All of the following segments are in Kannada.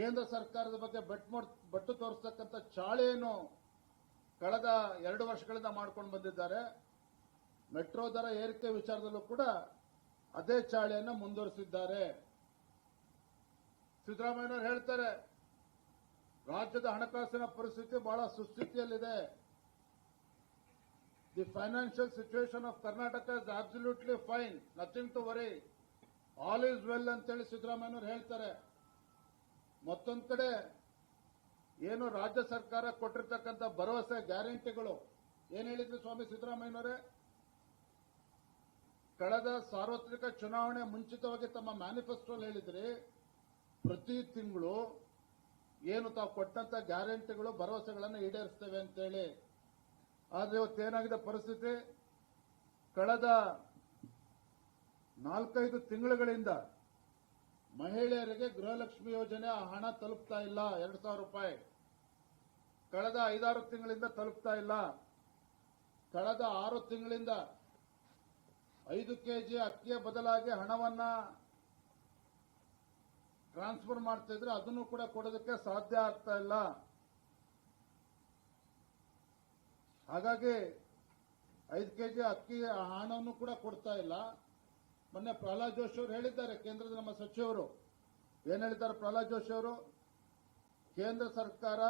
ಕೇಂದ್ರ ಸರ್ಕಾರದ ಬಗ್ಗೆ ಬಟ್ಟು ತೋರಿಸ್ತಕ್ಕಂಥ ಚಾಳಿಯನ್ನು ಕಳೆದ 2 ವರ್ಷಗಳಿಂದ ಮಾಡ್ಕೊಂಡು ಬಂದಿದ್ದಾರೆ. ಮೆಟ್ರೋ ದರ ಏರಿಕೆ ವಿಚಾರದಲ್ಲೂ ಕೂಡ ಅದೇ ಚಾಳಿಯನ್ನು ಮುಂದುವರಿಸಿದ್ದಾರೆ. ಸಿದ್ದರಾಮಯ್ಯನವರು ಹೇಳ್ತಾರೆ, ರಾಜ್ಯದ ಹಣಕಾಸಿನ ಪರಿಸ್ಥಿತಿ ಬಹಳ ಸುಸ್ಥಿತಿಯಲ್ಲಿದೆ. The financial situation of Karnataka is absolutely fine, nothing to worry, all is well ಅಂತೇಳಿ ಸಿದ್ದರಾಮಯ್ಯನವರು ಹೇಳ್ತಾರೆ. ಮತ್ತೊಂದು ಕಡೆ ಏನು ರಾಜ್ಯ ಸರ್ಕಾರ ಕೊಟ್ಟಿರ್ತಕ್ಕಂಥ ಭರವಸೆ ಗ್ಯಾರಂಟಿಗಳು ಏನ್ ಹೇಳಿದ್ರು ಸ್ವಾಮಿ ಸಿದ್ದರಾಮಯ್ಯನವರೇ? ಕಳೆದ ಸಾರ್ವತ್ರಿಕ ಚುನಾವಣೆ ಮುಂಚಿತವಾಗಿ ತಮ್ಮ ಮ್ಯಾನಿಫೆಸ್ಟೋಲ್ಲಿ ಹೇಳಿದ್ರಿ, ಪ್ರತಿ ತಿಂಗಳು ಏನು ತಾವು ಕೊಟ್ಟಂತ ಗ್ಯಾರಂಟಿಗಳು ಭರವಸೆಗಳನ್ನು ಈಡೇರಿಸ್ತೇವೆ ಅಂತೇಳಿ. ಆದ್ರೆ ಇವತ್ತೇನಾಗಿದೆ ಪರಿಸ್ಥಿತಿ? ಕಳೆದ 4-5 ತಿಂಗಳುಗಳಿಂದ ಮಹಿಳೆಯರಿಗೆ ಗೃಹಲಕ್ಷ್ಮಿ ಯೋಜನೆ ಹಣ ತಲುಪ್ತಾ ಇಲ್ಲ. 2,000 ರೂಪಾಯಿ ಕಳೆದ 5-6 ತಿಂಗಳಿಂದ ತಲುಪ್ತಾ ಇಲ್ಲ. ಕಳೆದ 6 ತಿಂಗಳಿಂದ 5 ಕೆಜಿ ಅಕ್ಕಿಯ ಬದಲಾಗಿ ಹಣವನ್ನ ಟ್ರಾನ್ಸ್ಫರ್ ಮಾಡ್ತಿದ್ರೆ ಅದನ್ನು ಕೂಡ ಕೊಡೋದಕ್ಕೆ ಸಾಧ್ಯ ಆಗ್ತಾ ಇಲ್ಲ. ಹಾಗಾಗಿ 5 ಕೆಜಿ ಅಕ್ಕಿ ಹಣವನ್ನು ಕೂಡ ಕೊಡ್ತಾ ಇಲ್ಲ. ಮೊನ್ನೆ ಪ್ರಹ್ಲಾದ್ ಜೋಶಿ ಅವರು ಹೇಳಿದ್ದಾರೆ, ಕೇಂದ್ರದ ನಮ್ಮ ಸಚಿವರು ಏನ್ ಹೇಳಿದ್ದಾರೆ? ಪ್ರಹ್ಲಾದ್ ಜೋಶಿ ಅವರು, ಕೇಂದ್ರ ಸರ್ಕಾರ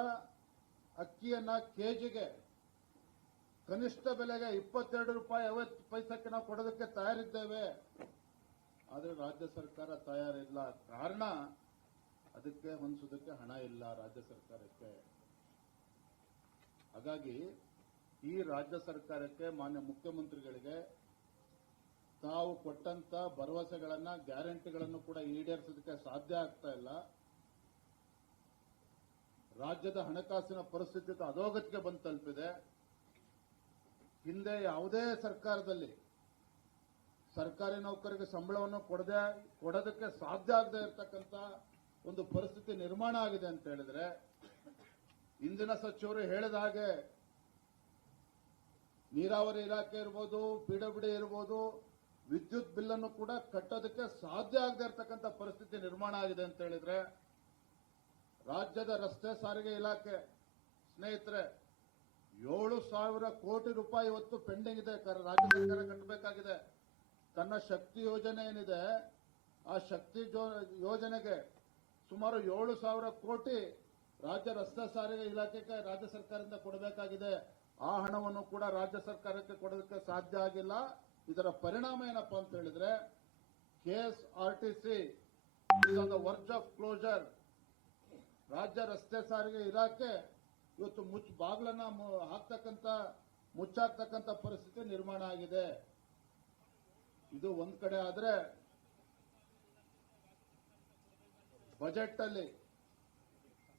ಅಕ್ಕಿಯನ್ನ ಕೆಜಿಗೆ ಕನಿಷ್ಠ ಬೆಲೆಗೆ 22 ರೂಪಾಯಿ 50 ಪೈಸಕ್ಕೆ ನಾವು ಕೊಡೋದಕ್ಕೆ ತಯಾರಿದ್ದೇವೆ. ಆದರೆ ರಾಜ್ಯ ಸರ್ಕಾರ ತಯಾರಿಲ್ಲ. ಕಾರಣ ಅದಕ್ಕೆ ಹೊಂದಿಸೋದಕ್ಕೆ ಹಣ ಇಲ್ಲ ರಾಜ್ಯ ಸರ್ಕಾರಕ್ಕೆ. ಹಾಗಾಗಿ ಈ ರಾಜ್ಯ ಸರ್ಕಾರಕ್ಕೆ, ಮಾನ್ಯ ಮುಖ್ಯಮಂತ್ರಿಗಳಿಗೆ ತಾವು ಕೊಟ್ಟಂತ ಭರವಸೆಗಳನ್ನ, ಗ್ಯಾರಂಟಿಗಳನ್ನು ಕೂಡ ಈಡೇರಿಸೋದಕ್ಕೆ ಸಾಧ್ಯ ಆಗ್ತಾ ಇಲ್ಲ. ರಾಜ್ಯದ ಹಣಕಾಸಿನ ಪರಿಸ್ಥಿತಿ ಅಧೋಗತಿಗೆ ಬಂದು ತಲುಪಿದೆ. ಹಿಂದೆ ಯಾವುದೇ ಸರ್ಕಾರದಲ್ಲಿ ಸರ್ಕಾರಿ ನೌಕರಿಗೆ ಸಂಬಳವನ್ನು ಕೊಡೋದಕ್ಕೆ ಸಾಧ್ಯ ಆಗದೆ ಇರತಕ್ಕಂತ ಒಂದು ಪರಿಸ್ಥಿತಿ ನಿರ್ಮಾಣ ಆಗಿದೆ ಅಂತ ಹೇಳಿದ್ರೆ, ಇಂದಿನ ಸಚಿವರು ಹೇಳಿದ ಹಾಗೆ ನೀರಾವರಿ ಇಲಾಖೆ ಇರ್ಬೋದು, ಪಿಡಬ್ಲ್ಯೂಡಿ ಇರ್ಬೋದು, ವಿದ್ಯುತ್ ಬಿಲ್ ಅನ್ನು ಕೂಡ ಕಟ್ಟೋದಕ್ಕೆ ಸಾಧ್ಯ ಆಗದೆ ಇರತಕ್ಕಂತ ಪರಿಸ್ಥಿತಿ ನಿರ್ಮಾಣ ಆಗಿದೆ ಅಂತ ಹೇಳಿದ್ರೆ, ರಾಜ್ಯದ ರಸ್ತೆ ಸಾರಿಗೆ ಇಲಾಖೆ ಸ್ನೇಹಿತರೆ 7,000 ಕೋಟಿ ರೂಪಾಯಿ ಇವತ್ತು ಪೆಂಡಿಂಗ್ ಇದೆ. ರಾಜ್ಯ ಸರ್ಕಾರ ಕಟ್ಟಬೇಕಾಗಿದೆ. ತನ್ನ ಶಕ್ತಿ ಯೋಜನೆ ಏನಿದೆ, ಆ ಶಕ್ತಿ ಯೋಜನೆಗೆ ಸುಮಾರು 7,000 ಕೋಟಿ ರಾಜ್ಯ ರಸ್ತೆ ಸಾರಿಗೆ ಇಲಾಖೆಗೆ ರಾಜ್ಯ ಸರ್ಕಾರದಿಂದ ಕೊಡಬೇಕಾಗಿದೆ. ಆ ಹಣವನ್ನು ಕೂಡ ರಾಜ್ಯ ಸರ್ಕಾರಕ್ಕೆ ಕೊಡೋದಕ್ಕೆ ಸಾಧ್ಯ ಆಗಿಲ್ಲ. ಇದರ ಪರಿಣಾಮ ಏನಪ್ಪಾ ಅಂತ ಹೇಳಿದ್ರೆ, KSRTC is on the verge of closure. ರಾಜ್ಯ ರಸ್ತೆ ಸಾರಿಗೆ ಇಲಾಖೆ ಇವತ್ತು ಬಾಗಿಲನ್ನ ಮುಚ್ಚಾಕ್ತಕ್ಕಂಥ ಪರಿಸ್ಥಿತಿ ನಿರ್ಮಾಣ ಆಗಿದೆ. ಇದು ಒಂದ್ ಕಡೆ ಆದ್ರೆ, ಬಜೆಟ್ ಅಲ್ಲಿ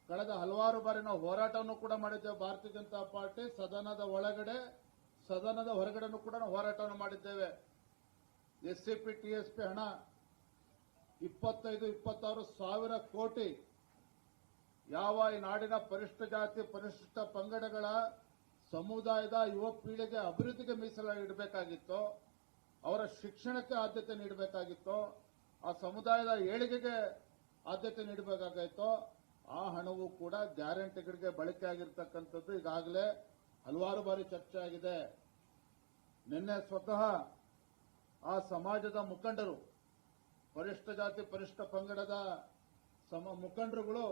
ಕಳೆದ ಹಲವಾರು ಬಾರಿ ನಾವು ಹೋರಾಟವನ್ನು ಕೂಡ ಮಾಡಿದ್ದೇವೆ. ಭಾರತೀಯ ಜನತಾ ಪಾರ್ಟಿ ಸದನದ ಒಳಗಡೆ, ಸದನದ ಹೊರಗಡೆನೂ ಕೂಡ ನಾವು ಹೋರಾಟವನ್ನು ಮಾಡಿದ್ದೇವೆ. SCP TSP ಹಣ 25-26 ಸಾವಿರ ಕೋಟಿ ಯಾವ ಈ ನಾಡಿನ ಪರಿಶಿಷ್ಟ ಜಾತಿ, ಪರಿಶಿಷ್ಟ ಪಂಗಡಗಳ ಸಮುದಾಯದ ಯುವ ಪೀಳಿಗೆ ಅಭಿವೃದ್ಧಿಗೆ ಮೀಸಲಿಡಬೇಕಾಗಿತ್ತು, ಅವರ ಶಿಕ್ಷಣಕ್ಕೆ ಆದ್ಯತೆ ನೀಡಬೇಕಾಗಿತ್ತು, ಆ ಸಮುದಾಯದ ಏಳಿಗೆಗೆ ಆದ್ಯತೆ ನೀಡಬೇಕಾಗಿತ್ತು. ಆ ಹಣವು ಕೂಡ ಗ್ಯಾರಂಟಿಗಳಿಗೆ ಬಳಕೆ ಆಗಿರ್ತಕ್ಕಂಥದ್ದು ಈಗಾಗಲೇ ಹಲವಾರು ಬಾರಿ ಚರ್ಚೆ ಆಗಿದೆ. ನಿನ್ನೆ ಸ್ವತಃ ಆ ಸಮಾಜದ ಮುಖಂಡರು, ಪರಿಶಿಷ್ಟ ಜಾತಿ ಪರಿಶಿಷ್ಟ ಪಂಗಡದ ಮುಖಂಡರುಗಳು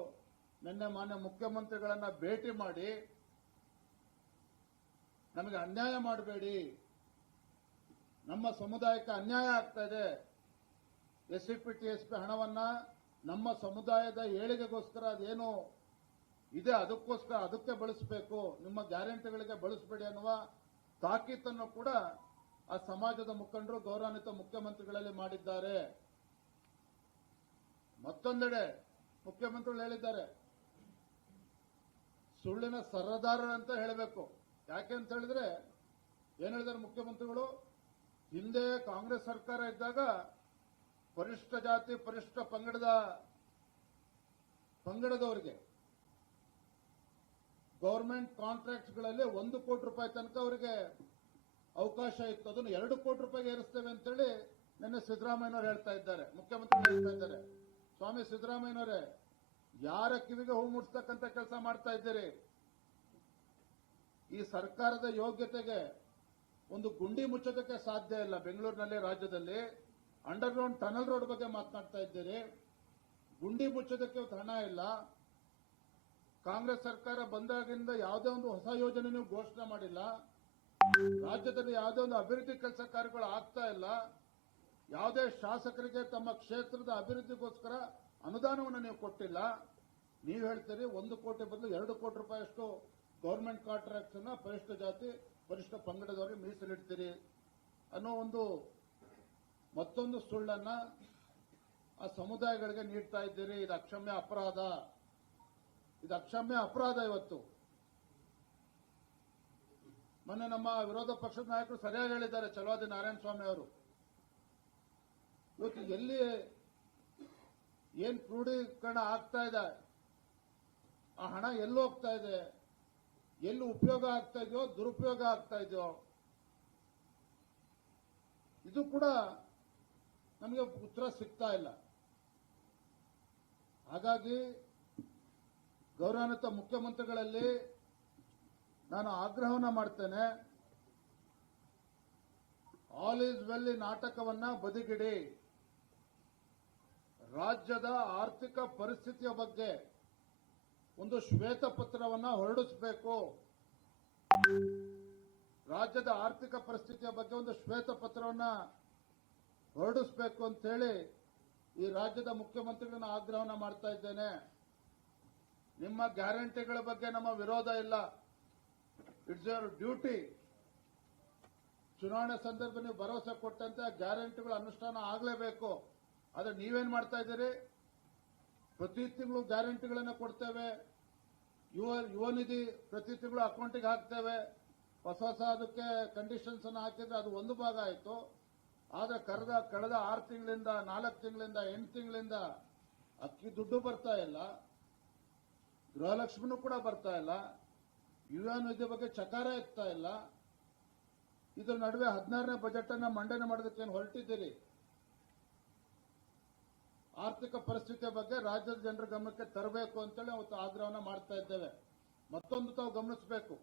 ನಿನ್ನೆ ಮಾನ್ಯ ಮುಖ್ಯಮಂತ್ರಿಗಳನ್ನ ಭೇಟಿ ಮಾಡಿ, ನಮಗೆ ಅನ್ಯಾಯ ಮಾಡಬೇಡಿ, ನಮ್ಮ ಸಮುದಾಯಕ್ಕೆ ಅನ್ಯಾಯ ಆಗ್ತಾ ಇದೆ, SCP TSP ಹಣವನ್ನ ನಮ್ಮ ಸಮುದಾಯದ ಏಳಿಗೆಗೋಸ್ಕರ ಅದೇನು ಇದೆ ಅದಕ್ಕೋಸ್ಕರ ಅದಕ್ಕೆ ಬಳಸಬೇಕು, ನಿಮ್ಮ ಗ್ಯಾರಂಟಿಗಳಿಗೆ ಬಳಸಬೇಡಿ ಅನ್ನುವ ತಾಕೀತನ್ನು ಕೂಡ ಆ ಸಮಾಜದ ಮುಖಂಡರು ಗೌರವಾನ್ವಿತ ಮುಖ್ಯಮಂತ್ರಿಗಳಲ್ಲಿ ಮಾಡಿದ್ದಾರೆ. ಮತ್ತೊಂದೆಡೆ ಮುಖ್ಯಮಂತ್ರಿಗಳು ಹೇಳಿದ್ದಾರೆ, ಸುಳ್ಳಿನ ಸರದಾರರಂತ ಹೇಳಬೇಕು. ಯಾಕೆ ಅಂತ ಹೇಳಿದ್ರೆ, ಏನ್ ಹೇಳಿದ್ದಾರೆ ಮುಖ್ಯಮಂತ್ರಿಗಳು? ಹಿಂದೆ ಕಾಂಗ್ರೆಸ್ ಸರ್ಕಾರ ಇದ್ದಾಗ ಪರಿಶಿಷ್ಟ ಜಾತಿ ಪರಿಶಿಷ್ಟ ಪಂಗಡದವರಿಗೆ ಗವರ್ಮೆಂಟ್ ಕಾಂಟ್ರಾಕ್ಟ್ಗಳಲ್ಲಿ 1 ಕೋಟಿ ರೂಪಾಯಿ ತನಕ ಅವರಿಗೆ ಅವಕಾಶ ಇತ್ತು. ಅದನ್ನು 2 ಕೋಟಿ ರೂಪಾಯಿಗೆ ಏರಿಸ್ತೇವೆ ಅಂತೇಳಿ ನಿನ್ನೆ ಸಿದ್ದರಾಮಯ್ಯನವರು ಹೇಳ್ತಾ ಇದ್ದಾರೆ, ಮುಖ್ಯಮಂತ್ರಿ ಹೇಳ್ತಾ ಇದ್ದಾರೆ. ಸ್ವಾಮಿ ಸಿದ್ದರಾಮಯ್ಯನವರೇ, ಯಾರ ಕಿವಿಗೆ ಹೂ ಮುಟ್ಸ್ತಕ್ಕಂಥ ಕೆಲಸ ಮಾಡ್ತಾ ಇದ್ದೀರಿ? ಈ ಸರ್ಕಾರದ ಯೋಗ್ಯತೆಗೆ ಒಂದು ಗುಂಡಿ ಮುಚ್ಚೋದಕ್ಕೆ ಸಾಧ್ಯ ಇಲ್ಲ. ಬೆಂಗಳೂರಿನಲ್ಲಿ, ರಾಜ್ಯದಲ್ಲಿ ಅಂಡರ್ಗ್ರೌಂಡ್ ಟನಲ್ ರೋಡ್ ಬಗ್ಗೆ ಮಾತನಾಡ್ತಾ ಇದ್ದೀರಿ. ಗುಂಡಿ ಮುಚ್ಚೋದಕ್ಕೆ ಹಣ ಇಲ್ಲ. ಕಾಂಗ್ರೆಸ್ ಸರ್ಕಾರ ಬಂದಾಗಿಂದ ಯಾವುದೇ ಒಂದು ಹೊಸ ಯೋಜನೆ ನೀವು ಘೋಷಣೆ ಮಾಡಿಲ್ಲ. ರಾಜ್ಯದಲ್ಲಿ ಯಾವುದೇ ಒಂದು ಅಭಿವೃದ್ಧಿ ಕೆಲಸ ಕಾರ್ಯಗಳು ಆಗ್ತಾ ಇಲ್ಲ. ಯಾವುದೇ ಶಾಸಕರಿಗೆ ತಮ್ಮ ಕ್ಷೇತ್ರದ ಅಭಿವೃದ್ಧಿಗೋಸ್ಕರ ಅನುದಾನವನ್ನು ನೀವು ಕೊಟ್ಟಿಲ್ಲ. ನೀವು ಹೇಳ್ತೀರಿ 1 ಕೋಟಿ ಬದಲು 2 ಕೋಟಿ ರೂಪಾಯಿಯಷ್ಟು ಗೌರ್ಮೆಂಟ್ ಕಾಂಟ್ರಾಕ್ಟ್ಸ್ ಅನ್ನ ಪರಿಶಿಷ್ಟ ಜಾತಿ ಪರಿಶಿಷ್ಟ ಪಂಗಡದವರಿಗೆ ಮೀಸಲಿಡ್ತೀರಿ ಅನ್ನೋ ಒಂದು ಮತ್ತೊಂದು ಸುಳ್ಳನ್ನ ಆ ಸಮುದಾಯಗಳಿಗೆ ನೀಡ್ತಾ ಇದ್ದೀರಿ. ಇದು ಅಕ್ಷಮ್ಯ ಅಪರಾಧ. ಇದು ಅಕ್ಷಮ್ಯ ಅಪರಾಧ. ಇವತ್ತು ಮೊನ್ನೆ ನಮ್ಮ ವಿರೋಧ ಪಕ್ಷದ ನಾಯಕರು ಸರಿಯಾಗಿ ಹೇಳಿದ್ದಾರೆ, ಚಲವಾದಿ ನಾರಾಯಣಸ್ವಾಮಿ ಅವರು. ಇವತ್ತು ಎಲ್ಲಿ ಏನ್ ಕ್ರೋಢೀಕರಣ ಆಗ್ತಾ ಇದೆ, ಆ ಹಣ ಎಲ್ಲಿ ಹೋಗ್ತಾ ಇದೆ, ಎಲ್ಲಿ ಉಪಯೋಗ ಆಗ್ತಾ ಇದೆಯೋ ದುರುಪಯೋಗ ಆಗ್ತಾ ಇದೆಯೋ, ಇದು ಕೂಡ ನಮಗೆ ಉತ್ತರ ಸಿಗ್ತಾ ಇಲ್ಲ. ಹಾಗಾಗಿ ಗೌರವಾನ್ವಿತ ಮುಖ್ಯಮಂತ್ರಿಗಳಲ್ಲಿ ನಾನು ಆಗ್ರಹವನ್ನ ಮಾಡ್ತೇನೆ, ಆಲ್ ಈಸ್ ವೆಲ್ ನಾಟಕವನ್ನ ಬದಿಗಿಡಿ. ರಾಜ್ಯದ ಆರ್ಥಿಕ ಪರಿಸ್ಥಿತಿಯ ಬಗ್ಗೆ ಒಂದು ಶ್ವೇತಪತ್ರವನ್ನ ಹೊರಡಿಸಬೇಕು. ರಾಜ್ಯದ ಆರ್ಥಿಕ ಪರಿಸ್ಥಿತಿಯ ಬಗ್ಗೆ ಒಂದು ಶ್ವೇತಪತ್ರವನ್ನ ಹೊರಡಿಸಬೇಕು ಅಂತ ಹೇಳಿ ಈ ರಾಜ್ಯದ ಮುಖ್ಯಮಂತ್ರಿಗಳನ್ನ ಆಗ್ರಹವನ್ನ ಮಾಡ್ತಾ ಇದ್ದೇನೆ. ನಿಮ್ಮ ಗ್ಯಾರಂಟಿಗಳ ಬಗ್ಗೆ ನಮ್ಮ ವಿರೋಧ ಇಲ್ಲ. It's your duty. ಚುನಾವಣೆ ಸಂದರ್ಭ ನೀವು ಭರವಸೆ ಕೊಟ್ಟಂತೆ ಗ್ಯಾರಂಟಿಗಳ ಅನುಷ್ಠಾನ ಆಗಲೇಬೇಕು. ಆದ್ರೆ ನೀವೇನ್ ಮಾಡ್ತಾ ಇದ್ದೀರಿ? ಪ್ರತಿ ತಿಂಗಳು ಗ್ಯಾರಂಟಿಗಳನ್ನ ಕೊಡ್ತೇವೆ, ಯುವ ನಿಧಿ ಪ್ರತಿ ತಿಂಗಳು ಅಕೌಂಟಿಗೆ ಹಾಕ್ತೇವೆ, ಹೊಸ ಅದಕ್ಕೆ ಕಂಡೀಷನ್ಸ್ ಅನ್ನು ಹಾಕಿದ್ರೆ ಅದು ಒಂದು ಭಾಗ ಆಯಿತು. ಆದ್ರೆ ಕಳೆದ 6 ತಿಂಗಳಿಂದ 4 ತಿಂಗಳಿಂದ 8 ತಿಂಗಳಿಂದ ಅಕ್ಕಿ ದುಡ್ಡು ಬರ್ತಾ ಇಲ್ಲ, ಗೃಹಲಕ್ಷ್ಮಿನೂ ಕೂಡ ಬರ್ತಾ ಇಲ್ಲ, ಯುವ ನಿಧಿ ಬಗ್ಗೆ ಚಕಾರ ಎತ್ತಾ ಇಲ್ಲ. ಇದರ ನಡುವೆ 16ನೇ ಬಜೆಟ್ ಅನ್ನ ಮಂಡನೆ ಮಾಡೋದಕ್ಕೆ ಏನು ಹೊರಟಿದ್ದೀರಿ? ಆರ್ಥಿಕ ಪರಿಸ್ಥಿತಿಯ ಬಗ್ಗೆ ರಾಜ್ಯದ ಜನರ ಗಮನಕ್ಕೆ ತರಬೇಕು ಅಂತೇಳಿ ಅವತ್ತು ಆಗ್ರಹವನ್ನ ಮಾಡ್ತಾ ಇದ್ದೇವೆ. ಮತ್ತೊಂದು ತಾವು ಗಮನಿಸಬೇಕು,